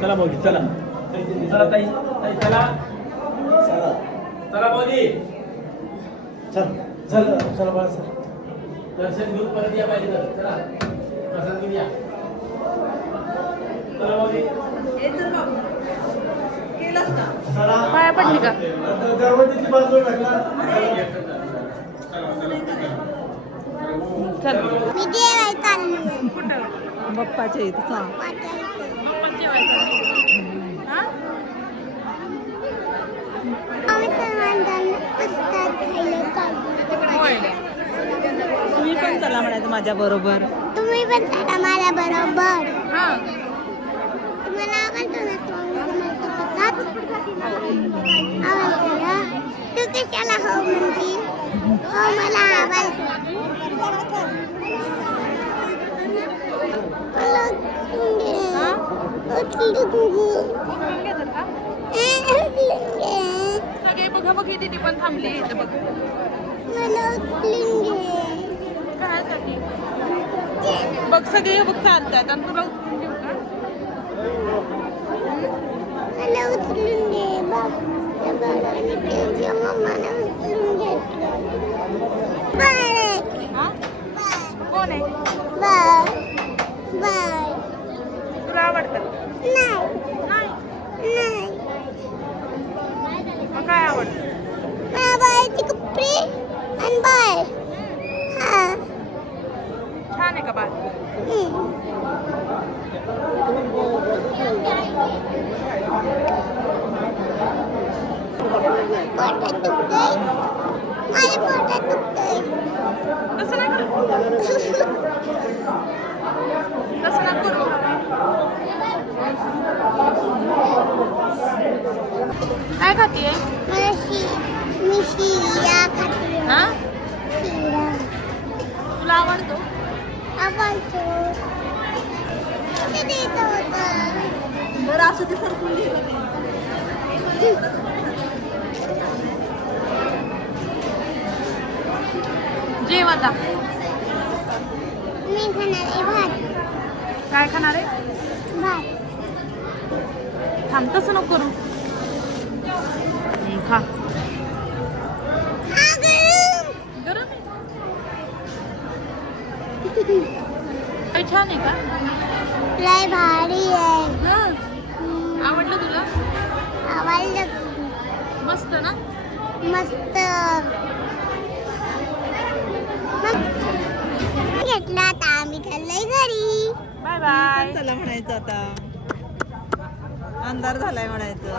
चला मोदी चला चला ताई ताई चला चला चला मोदी चल चल चला बाळा सर दर्शन घेऊन परत या पाहिजे चला प्रसाद घेऊन या चला मोदी हे चल बाबू केलंस का चला पाया पडली का गणपतीची बाजू टाकला चल मी जेवायला चालली कुठं बाप्पाच्या इथं सांग पप्पा जेवायचं हा आम्ही सर्वांना पुस्तक खायला चाललो. होय तुम्ही पण चला म्हणायचं माझ्या बरोबर. तुम्ही पण चला माझ्या बरोबर. हा तुम्हाला आवडतो ना स्वामींचा प्रसाद? आवडतो ना? तू कशाला हो म्हणती? हो मला आवडतो. मला उचलून हा? उचलून उचलून घेतात का घे. सगळे बघा बघ ही दीदी पण थांबली इथं बघ मला उचलून घे. कायसाठी बघ सगळे बघ चालतात आणि तुला उचलून घेऊ का मला उचलून घे बाप. त्या बाळाने त्याच्या मम्माला उचलून घेतलं. बाळ. हा कोण आहे बाळ. बाळ. तुला आवडतात नाही. नाही नाही. मग काय आवडतं मला बाळाचे कपडे आणि बाळ. हा. छान आहे का बाळ पोटात दुखतंय. माझ्या पोटात दुखतंय. तसं नाही करू तसं नाही करू काय खातीये मला मी शिरा खाते. हा शिरा तुला आवडतो आवडतो. किती द्यायचं होतं? बरं असं ते सरकून घे. जेव आता मी खाणार आहे भात. काय खाणार आहे भात. थांब तसं नको करू खा गरम आहे छान आहे का लय भारी आहे. हं. आवडलं तुला आवडलं. मस्त ना मस्त. घेतला आता आम्ही चाललोय घरी. बाय बाय चला म्हणायचं आता. अंधार झालाय म्हणायचं.